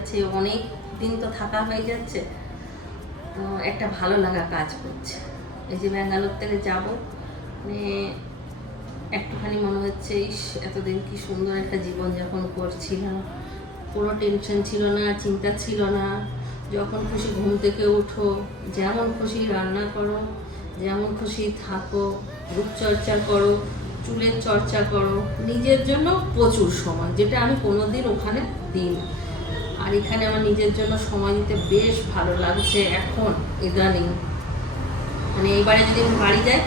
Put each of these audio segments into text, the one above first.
যাচ্ছে, অনেক দিন তো থাকা হয়ে যাচ্ছে। তো একটা ভালো লাগা কাজ করছে। এই যে ব্যাঙ্গালোর থেকে যাব মানে একটুখানি মনে হচ্ছে, ইস, এতদিন কি সুন্দর একটা জীবনযাপন করছিলাম। কোনো টেনশন ছিল না, চিন্তা ছিল না। যখন খুশি ঘুম থেকে উঠো, যেমন খুশি রান্না করো, যেমন খুশি থাকো রূপচর্চা করো, চুলের চর্চা করো, নিজের জন্য প্রচুর সময়, যেটা আমি কোনোদিন ওখানে দিই না। আর এখানে আমার নিজের জন্য সময় দিতে বেশ ভালো লাগছে এখন, ইদানিং। মানে এইবারে যদি আমি বাড়ি যাই,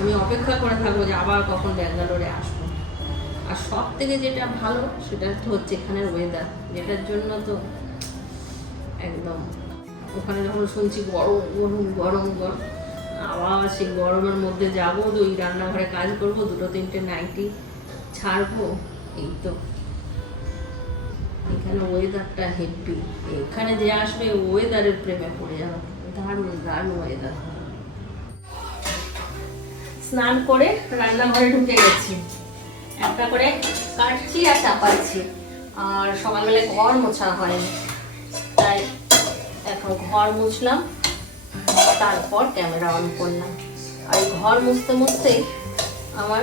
আমি অপেক্ষা করে থাকব যে আবার কখন ব্যাঙ্গালোরে আসব। আর সব থেকে যেটা ভালো, সেটা তো হচ্ছে এখানের ওয়েদার যেটার জন্য তো একদম, ওখানে যখন শুনছি গরম গরম গরম গরম, আবার সেই গরমের মধ্যে যাব ওই রান্নাঘরে কাজ করব, দুটো, তিনটে, নাইটি ছাড়বো, এই তো। এখানে ওয়েদারটা হেভি এখানে যে আসবে ওয়েদারের প্রেমে পড়ে যাবে। দারুণ দারুণ ওয়েদার স্নান করে রান্নাঘরে ঢুকে গেছি। একটা করে কাটছি আর চাপাচ্ছি। আর সকালবেলা ঘর মোছা হয়নি। তাই এখন ঘর মুছলাম। তারপর ক্যামেরা অন করলাম। আর ঘর মুছতে মুছতেই আমার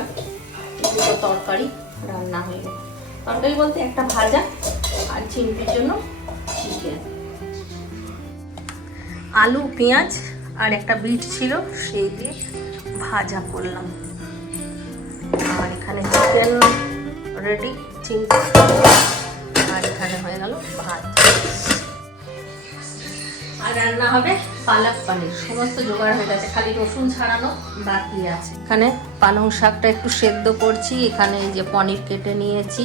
দুটো তরকারি রান্না হয়ে গেল। তরকারি বলতে একটা ভাজা আর জন্য চিকেন আলু পেঁয়াজ আর একটা বিট ছিল সেই দিয়ে ভাজা করলাম। আর এখানে চিকেন রেডি চিংড়ি। আর এখানে হয়ে গেল ভাত। আর রান্না হবে পালক পানির। সমস্ত জোগাড় হয়ে গেছে খালি রসুন ছাড়ানো বাকি আছে। এখানে পালং শাকটা একটু সেদ্ধ করছি এখানে যে পনির কেটে নিয়েছি।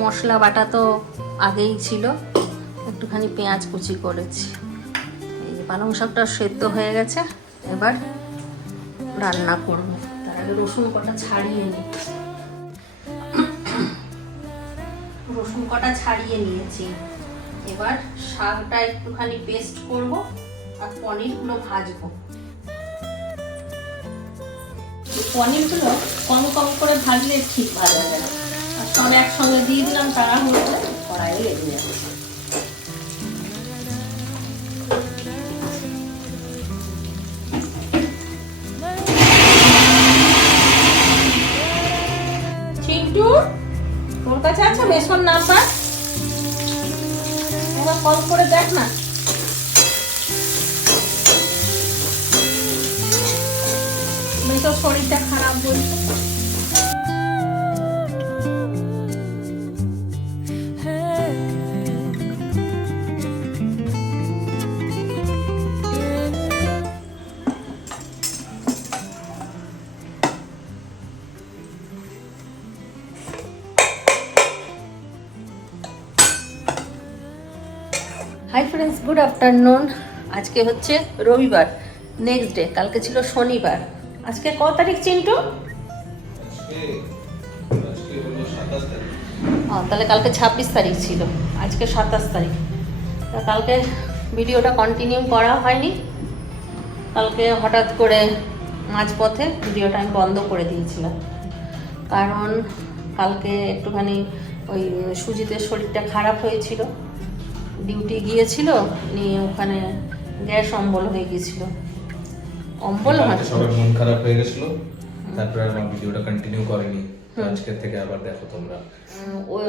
মশলা বাটা তো আগেই ছিল, একটুখানি পেঁয়াজ কুচি করেছি। এই যে পালং শাকটা সেদ্ধ হয়ে গেছে, এবার রান্না করব। তার আগে রসুন কটা ছাড়িয়ে নিই। রসুন কটা ছাড়িয়ে নিয়েছি। এবার শাকটা একটুখানি পেস্ট করব আর পনিরগুলো ভাজবো। পনিরগুলো কম কম করে ভাজলে ঠিক ভাজা যায় আর সব একসঙ্গে দিয়ে দিলাম তারা হলো কড়াইয়ে লেগে যাচ্ছে চিন্টু, তোর কাছে আছে একবার কল করে দেখ না। মেশোর শরীরটা খারাপ বলছে। হাই ফ্রেন্ডস গুড আফটারনুন আজকে হচ্ছে রবিবার নেক্সট ডে কালকে ছিল শনিবার। আজকে ক তারিখ চিন্টু? তাহলে কালকে ছাব্বিশ তারিখ ছিল। আজকে সাতাশ তারিখ। তা কালকে ভিডিওটা কন্টিনিউ করা হয়নি। কালকে হঠাৎ করে মাঝপথে ভিডিওটা আমি বন্ধ করে দিয়েছিলাম। কারণ কালকে একটুখানি ওই সুজিতের শরীরটা খারাপ হয়েছিল। ডিউটি গিয়েছিল নিয়ে ওখানে গ্যাস অম্বল হয়ে গিয়েছিল। অম্বল সবার মন খারাপ হয়ে গেছিল তারপরে আমার ভিডিওটা কন্টিনিউ করেনি। তো আজকের থেকে আবার দেখো তোমরা। ওই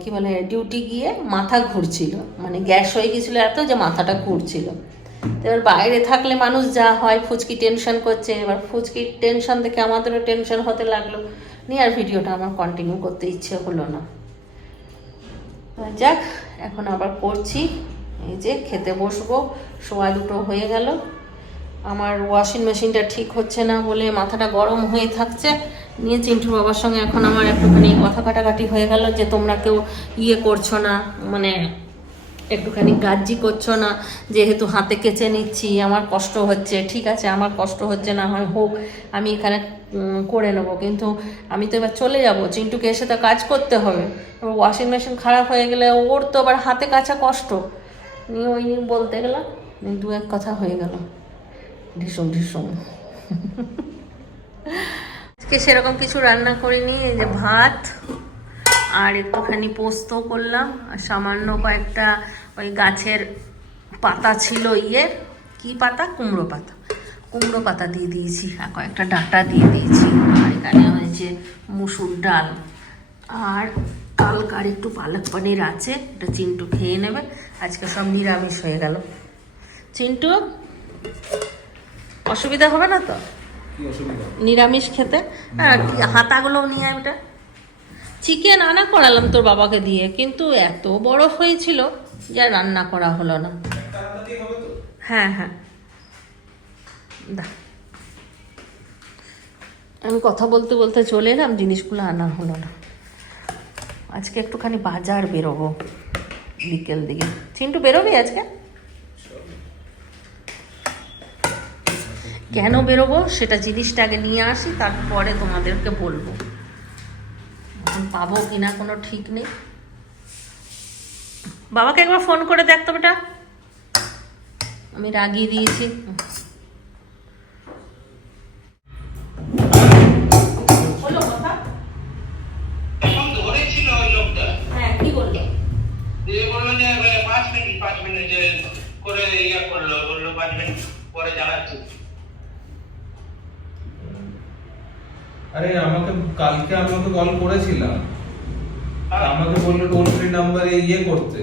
কি বলে ডিউটি গিয়ে মাথা ঘুরছিল। মানে গ্যাস হয়ে গেছিল এত যে মাথাটা ঘুরছিল। এবার বাইরে থাকলে মানুষ যা হয় ফুচকি টেনশন করছে। এবার ফুচকির টেনশন থেকে আমাদেরও টেনশন হতে লাগল। নিয়ে আর ভিডিওটা আমার কন্টিনিউ করতে ইচ্ছে হলো না। যাক এখন আবার করছি। এই যে খেতে বসবো। সোয়া দুটো হয়ে গেল। আমার ওয়াশিং মেশিনটা ঠিক হচ্ছে না বলে মাথাটা গরম হয়ে থাকছে। নিয়ে চিন্টুর বাবার সঙ্গে এখন আমার একটুখানি কথা কাটাকাটি হয়ে গেল যে তোমরা কেউ ইয়ে করছ না মানে একটুখানি গাজ্জি করছ না, যেহেতু হাতে কেচে নিচ্ছি, আমার কষ্ট হচ্ছে, ঠিক আছে, আমার কষ্ট হচ্ছে না, হয় হোক, আমি এখানে করে নেব। কিন্তু আমি তো এবার চলে যাব, চিন্টুকে এসে তো কাজ করতে হবে। এবার ওয়াশিং মেশিন খারাপ হয়ে গেলে ওর তো আবার হাতে কাচা কষ্ট। নিয়ে ওই নিয়ে বলতে গেলাম দু এক কথা হয়ে গেল। ঢিসুম ঢিসুম। আজকে সেরকম কিছু রান্না করিনি, এই যে ভাত, আর একটুখানি পোস্ত করলাম, আর সামান্য কয়েকটা ওই গাছের পাতা ছিল ইয়ে কি পাতা? কুমড়ো পাতা। কুমড়ো পাতা দিয়ে দিয়েছি আর কয়েকটা ডাঁটা দিয়ে দিয়েছি। আর এখানে হয়েছে মুসুর ডাল। আর কালকার একটু পালক পনির আছে এটা চিন্টু খেয়ে নেবে। আজকে সব নিরামিষ হয়ে গেল। চিন্টু অসুবিধা হবে না তো? নিরামিষ খেতে? হাতাগুলো নিয়ে ওটা। চিকেন আনা করালাম তোর বাবাকে দিয়ে কিন্তু এত বড় হয়েছিল। যা রান্না করা হলো না। হ্যাঁ হ্যাঁ। দা আমি কথা বলতে বলতে চলে এলাম, জিনিসগুলো আনা হলো না। আজকে একটুখানি বাজার বেরোবো বিকেল দিকে। চিন্টু, বেরোবি আজকে? কেন বেরোবো? সেটা জিনিসটা আগে নিয়ে আসি, তারপরে তোমাদেরকে বলব। পাবো কিনা কোনো ঠিক নেই। বাবাকে একবার ফোন করে দেখতো বেটা আমি রাগিয়ে দিয়েছি। বলো কথা? এখন ওই লোকটা। হ্যাঁ কি বলল? দিয়ে যে পাঁচ মিনিট পাঁচ মিনিট যে করে ইয়ে করল বলল পাঁচ মিনিট পরে জানাচ্ছি। আরে আমাকে কালকে আমি ওকে কল করেছিলাম। তা আমাকে বলল টোল ফ্রি নাম্বারে ইয়ে করতে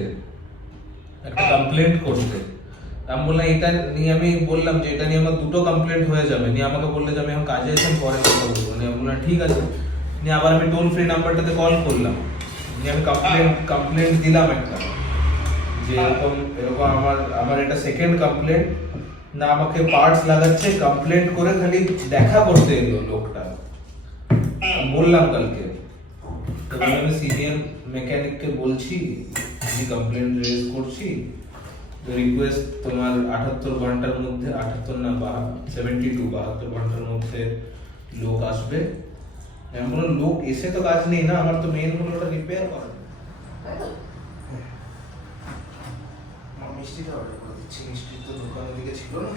একটা কমপ্লেন্ট করতে। আমি বললাম এটা নিয়ে আমি বললাম যে এটা নিয়ে আমার দুটো কমপ্লেন্ট হয়ে যাবে। নিয়ে আমাকে বললে যে আমি এখন কাজে আছি পরে কথা বলব। নিয়ে আমি বললাম ঠিক আছে। নিয়ে আবার আমি টোল ফ্রি নাম্বারটাতে কল করলাম। নিয়ে আমি কমপ্লেন্ট কমপ্লেন্ট দিলাম একটা যে এরকম এরকম আমার আমার এটা সেকেন্ড কমপ্লেন্ট না আমাকে পার্টস লাগাচ্ছে কমপ্লেন্ট করে খালি দেখা করতে এলো লোকটা। বললাম কালকে। তো আমি সিনিয়র মেকানিককে বলছি আমি কমপ্লেন রেজ করছি। তো রিকোয়েস্ট তোমার আটাত্তর ঘণ্টার মধ্যে আটাত্তর না বা সেভেন্টি টু বাহাত্তর ঘণ্টার মধ্যে লোক আসবে। এমন লোক এসে তো কাজ নেই না আমার তো মেন হলো ওটা রিপেয়ার করা। মিষ্টিটা অর্ডার করে দিচ্ছি মিষ্টির তো দোকানের দিকে ছিল না।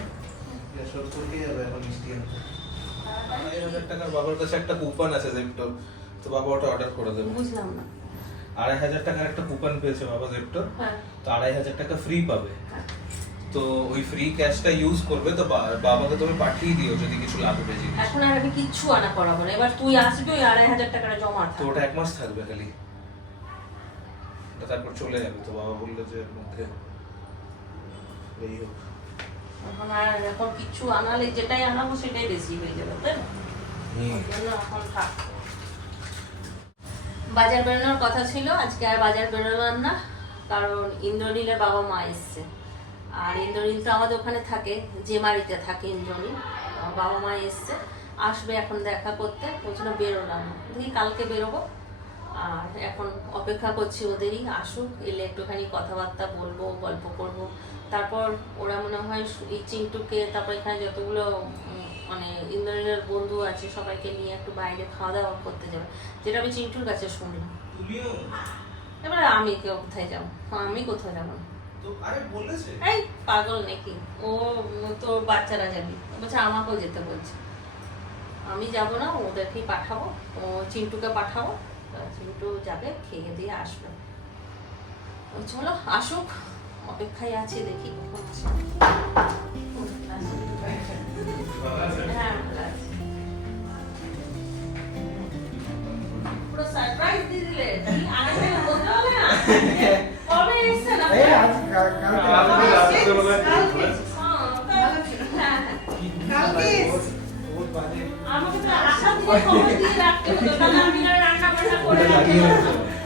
সব করতে যাবে এখন মিষ্টি হাজার টাকার বাবার কাছে একটা কুপন আছে জেপ্টোর তো বাবা ওটা অর্ডার করে দেবে। বুঝলাম না। আড়াই হাজার টাকার একটা কুপন পেয়েছে বাবা জেপ্টোর হ্যাঁ। তো আড়াই হাজার টাকা ফ্রি পাবে। হ্যাঁ। তো ওই ফ্রি ক্যাশটা ইউজ করবে তো বাবাকে তুমি পাঠিয়ে দিও যদি কিছু লাগবে জিনিস। এখন আর আমি কিচ্ছু আনা করাবো না। এবার তুই আসবি ওই আড়াই হাজার টাকাটা জমা তো ওটা এক মাস থাকবে খালি। তারপর চলে যাবে। তো বাবা বলল যে মধ্যে এই হোক। এখন আর এখন কিচ্ছু আনালে যেটাই আনাবো সেটাই বেশি হয়ে যাবে তাই না। এখন থাক। বাজার বেরোনোর কথা ছিল, আজকে আর বাজার বেরোলাম না, কারণ ইন্দ্রনীলের বাবা মা এসছে। আর ইন্দ্রনীল তো আমাদের ওখানে থাকে জেমারিতে থাকে ইন্দ্রনীল বাবা মা এসছে, আসবে এখন দেখা করতে, ওই জন্য বেরোলাম দেখি কালকে বেরোবো, আর এখন অপেক্ষা করছি ওদেরই, আসুক, এলে একটুখানি কথাবার্তা বলব, গল্প করব। তারপর ওরা মনে হয় এই চিন্টুকে তারপর এখানে যতগুলো মানে ইন্দ্রনীলের বন্ধু আছে সবাইকে নিয়ে একটু বাইরে খাওয়া দাওয়া করতে যাবে। যেটা আমি চিন্টুর কাছে শুনলাম এবারে আমি কেউ কোথায় যাব? আমি কোথায় যাব? এই পাগল নাকি? ও তো বাচ্চারা যাবি বলছে আমাকেও যেতে বলছে। আমি যাব না ওদেরকেই পাঠাবো। ও চিন্টুকে পাঠাবো। তা চিন্টু যাবে খেয়ে দিয়ে আসবে। চলো আসুক। অপেক্ষায় আছি দেখি কখন আসে।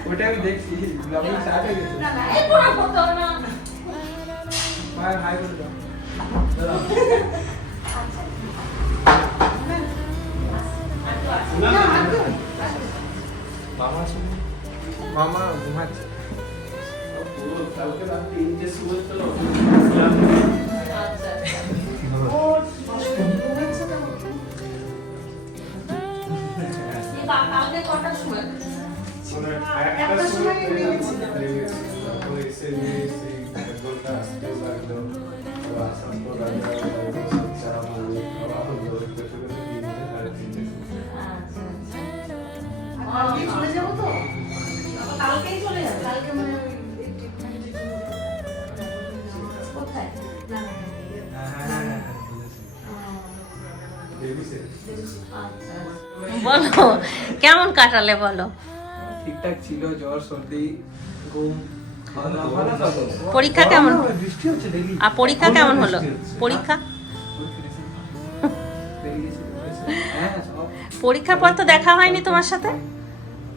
ওটা আমি দেখছি। ব্লগিং স্টার্ট হয়ে গেছে। এই করা হতো না। ভাই হাই বলে দাও। মামা মামা ঘুমাচ্ছে কালকে কটার এসে নিয়ে এসে গোলটা আসতে লাগল আসার পর কাটালে বলো। ঠিকঠাক ছিল জ্বর সর্দি ঘুম? পরীক্ষা কেমন? আর পরীক্ষা কেমন হলো? পরীক্ষা? হ্যাঁ পরীক্ষার পর তো দেখা হয়নি তোমার সাথে?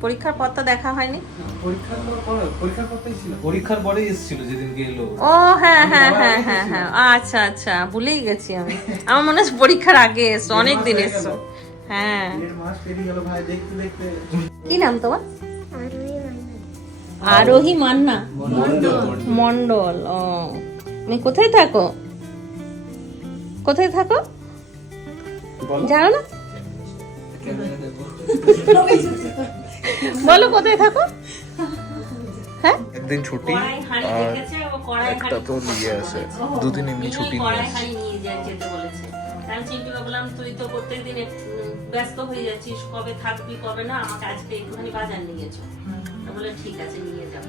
পরীক্ষার পর তো দেখা হয়নি? পরীক্ষার পর এসেছিল যেদিন গেলো। ও হ্যাঁ হ্যাঁ হ্যাঁ হ্যাঁ হ্যাঁ। আচ্ছা আচ্ছা ভুলেই গেছি আমি। আমার মনে হচ্ছে পরীক্ষার আগে এসছো অনেক দিন এসছো হ্যাঁ। দেড় মাস পেরিয়ে গেল ভাই দেখতে দেখতে। কি নাম তোমার? আরোহী মান্না। মন্ডল। ও। তুমি কোথায় থাকো? কোথায় থাকো? জানো না? বলো কোথায় থাকো? হ্যাঁ? একদিন ছুটি আর একটা তো নিয়ে আসে দুদিন এমনি ছুটি নিয়ে কড়াই আসে। নিয়ে যেতে বলেছে। কারণ চিন্টুকে বললাম তুই তো প্রত্যেকদিন ব্যস্ত হয়ে যাচ্ছিস কবে থাকবি কবে না আমাকে আজকে একটুখানি বাজার নিয়ে গেছো তা বলে ঠিক আছে নিয়ে যাব।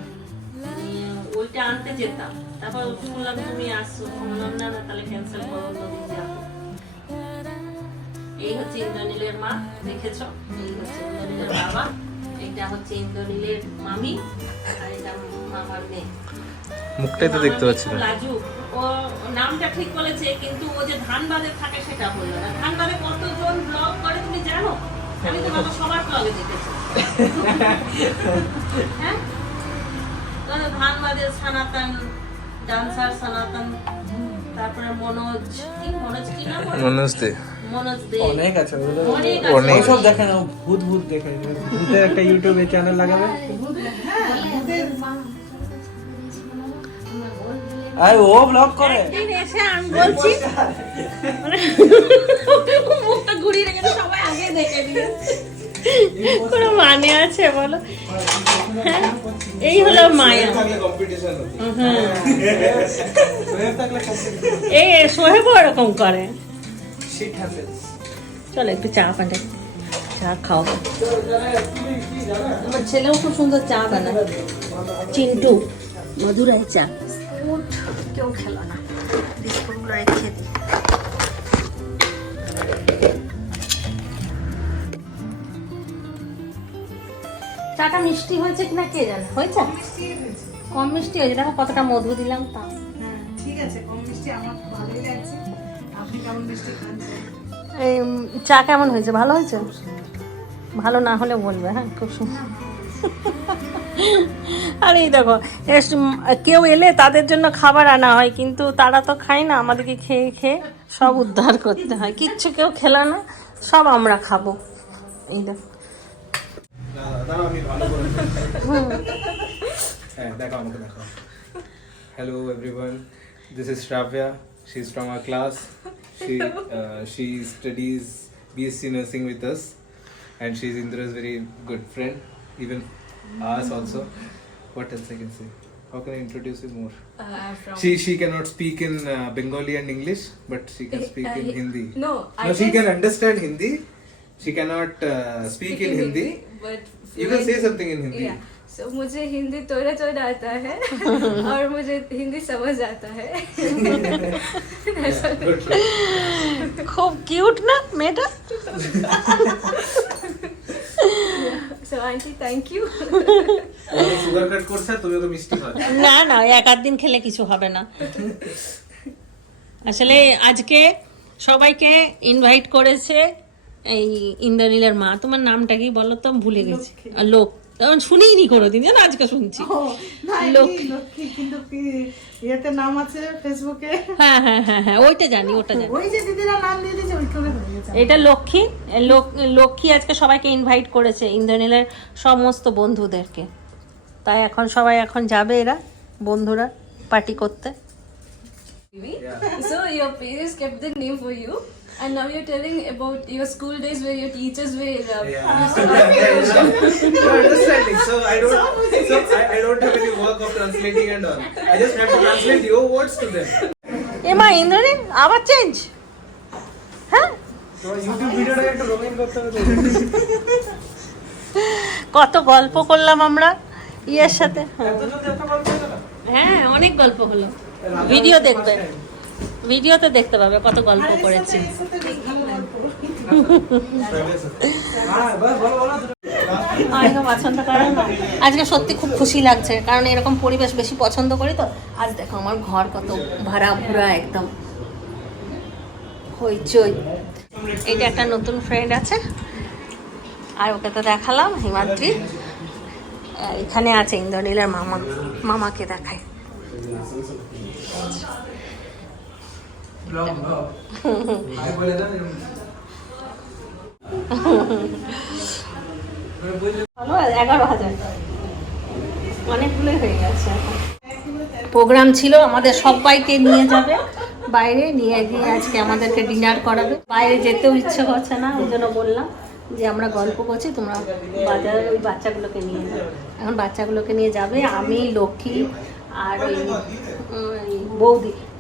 ওইটা আনতে যেতাম। তারপর শুনলাম তুমি আসছো। বললাম না না তাহলে ক্যান্সেল করো এই হচ্ছে ইন্দ্রনীলের মা দেখেছ? এই হচ্ছে ইন্দ্রনীলের বাবা। এটা হচ্ছে ইন্দ্রনীলের মামি আর এটা মামার মেয়ে। মুখটাই তো দেখতে পাচ্ছি না। লাজুক। ও নামটা ঠিক বলেছে কিন্তু ও যে ধানবাদে থাকে সেটা বলল না। ধানবাদে কতজন ব্লগ করে তুমি জানো আমি তো ভাবো সবার ব্লগে দেখেছি হ্যাঁ তো ধানবাদে সনাতন ডান্সার সনাতন তারপরে মনোজ কি মনোজ কি নাম মনোজ দে অনেক আছে। অনেক অনেক। দেখে না ভূত ভূত দেখে ভূতের একটা ইউটিউবে চ্যানেল লাগাবে। আরে ও ব্লগ করে। এসে আমি বলছি মুখটা ঘুরিয়ে রেখে সবাই আগে দেখে নিয়েছে কোনো মানে আছে বলো? হ্যাঁ? এই হলো মায়া। এই সোহেব ওরকম করে। চলো একটু চা পাঠে চা খাওয়াবো। আমার ছেলেও খুব সুন্দর চা বানায়। চিন্টু, মধুরাই চা। কেউ খেলো না। বিস্কুটগুলো দিই চাটা মিষ্টি হয়েছে কিনা কে জানে? হয়েছে? কম মিষ্টি হয়েছে। দেখো কতটা মধু দিলাম তা। হ্যাঁ ঠিক আছে কম মিষ্টি আমার ভালোই লাগছে। আপনি কেমন মিষ্টি খাচ্ছেন এই চা কেমন হয়েছে? ভালো হয়েছে? ভালো না হলে বলবে হ্যাঁ খুব সুন্দর। আর এই দেখো এস- কেউ এলে তাদের জন্য খাবার আনা হয় কিন্তু তারা তো খায় না। আমাদেরকে খেয়ে খেয়ে সব উদ্ধার করতে হয়। কিচ্ছু কেউ খেলো না সব আমরা খাব। এই দেখো। দাঁড়াও আমি ভালো করে হ্যাঁ দেখো আমাকে দেখো hello everyone this is Shravya she is from our class she uh, she studies BSc nursing with us and she is Indra's very good friend even us also what else I can say how can I introduce you more she she cannot speak in uh, Bengali and English but she can speak in Hindi No, I no she can can understand Hindi she cannot uh, speak in Hindi but you can say something in Hindi yeah. So मुझे हिंदी थोड़ा थोड़ा आता है और मुझे हिंदी समझ आता है ऐसा good খুব কিউট না মেয়েটা so auntie thank you sugar cut করছে তুমি ওকে মিষ্টি খাও না না ওই এক আধ দিন খেলে কিছু হবে না আসলে আজকে সবাইকে ইনভাইট করেছে এই ইন্দ্রনীলের মা তোমার নামটা কি বলো তো? আমি ভুলে গেছি। আর লোক তখন শুনিনি কোনোদিন জানো? আজকে শুনছি। কিন্তু ইয়েতে নাম আছে ফেসবুকে? হ্যাঁ হ্যাঁ হ্যাঁ হ্যাঁ ওইটা জানি ওটা জানি। ওই যে দিদিরা নাম দিয়ে দিয়েছে ওই করে এটা লক্ষ্মী। লক্ষ্মী আজকে সবাইকে ইনভাইট করেছে ইন্দ্রনীলের সমস্ত বন্ধুদেরকে। তাই এখন সবাই এখন যাবে এরা বন্ধুরা পার্টি করতে। So your parents kept the name for you? And now you're telling about your school days where your teachers were uh, to You're understanding. So I don't. So I, I don't have any work of translating and all. I just have to translate your words to them. এমা ইন্দ্রনীল আবার change হ্যাঁ তোমার YouTube ভিডিওটাকে একটু রঙিন করতে হবে তো। কত গল্প করলাম আমরা ইয়ের সাথে হ্যাঁ। হ্যাঁ অনেক গল্প হলো ভিডিও দেখবে ভিডিওতে দেখতে পাবে কত গল্প করেছি। আমাকে পছন্দ করে না? আজকে সত্যি খুব খুশি লাগছে কারণ এরকম পরিবেশ বেশি পছন্দ করি তো। আজ দেখো আমার ঘর কত ভাড়া ভুরা একদম। হইচই। এটা একটা নতুন ফ্রেন্ড আছে আর ওকে তো দেখালাম হিমাদ্রি। এখানে আছে ইন্দ্রনীলের মামা। মামাকে দেখায়। এগারো হাজার। অনেকগুলোই হয়ে গেছে। প্রোগ্রাম ছিল আমাদের সবাইকে নিয়ে যাবে। বাইরে নিয়ে গিয়ে আজকে আমাদেরকে ডিনার করাবে। বাইরে যেতেও ইচ্ছে করছে না ওই জন্য বললাম যে আমরা গল্প করছি তোমরা বাজারে ওই বাচ্চাগুলোকে নিয়ে যাবে। এখন বাচ্চাগুলোকে নিয়ে যাবে আমি লক্ষ্মী আর ওই বৌদি।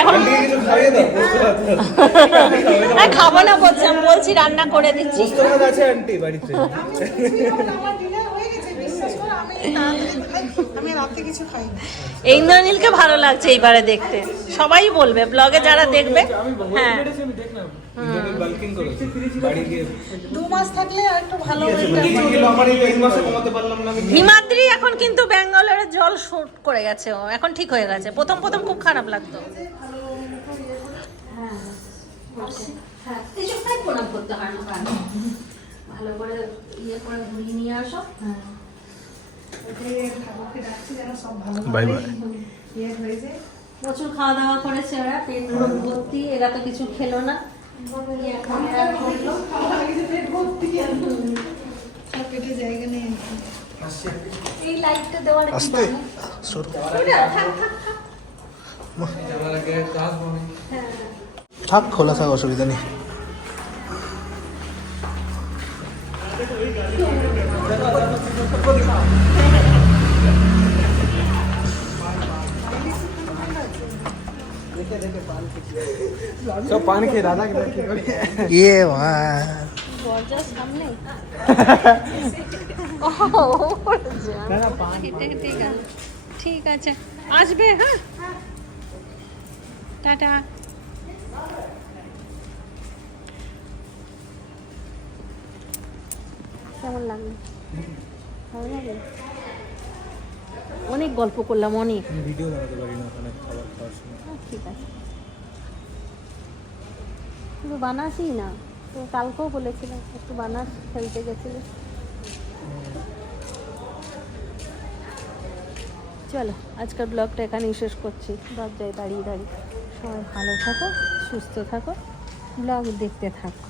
এখন কিছু আর খাব। না বলছি আমি বলছি রান্না করে দিচ্ছি। পোস্ত আছে আন্টি বাড়িতে। আমার ডিনার হয়ে গেছে বিশ্বাস করো আমি তাড়াতাড়ি খাই। আমি রাতে কিছু খাই না ইন্দ্রনীলকে ভালো লাগছে এইবারে দেখতে সবাই বলবে ব্লগে যারা দেখবে হ্যাঁ এই হিমাদ্রি এখন কিন্তু ব্যাঙ্গালোরের জল শুট করে গেছে ও এখন ঠিক হয়ে গেছে। প্রথম প্রথম খুব খারাপ লাগতো। করতে হয় না কারণ। ভালো করে ইয়ে করে ঘুরিয়ে নিয়ে আসো বাই বাই প্রচুর খাওয়া দাওয়া করেছে ওরা পেট ভর্তি এরা তো কিছু খেলো না এই লাইটটা দেওয়ার আস্তে? সরু। থাক খোলা থাক অসুবিধা নেই সব পান খেয়ে দাদা কি কি করে ইয়ে মা দরজার সামনে ও, ও করেছে। হেঁটে হেঁটে গেল। ঠিক আছে আসবে হ্যাঁ টাটা কেমন লাগল ভালো লাগল অনেক গল্প করলাম অনেক। ভিডিও বানাতে পারি না ওখানে খাবার খাওয়ার সময়। ঠিক আছে। কিন্তু বানাসই না তো কালকেও বলেছিলাম একটু বানাস খেলতে গেছিলে। চলো আজকের ব্লগটা এখানেই শেষ করছি। দরজায় দাঁড়িয়ে দাঁড়িয়ে। সবাই ভালো থাকো সুস্থ থাকো ব্লগ দেখতে থাকো।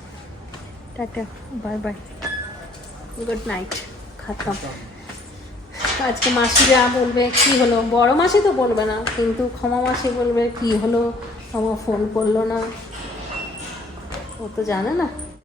Tata bye bye. Good night, খাতাম। আজকে মাসি যা বলবে, কি হলো? বড় মাসি তো বলবে না, কিন্তু ক্ষমা মাসি বলবে, কি হলো? আমার ফোন করল না। ও তো জানে না।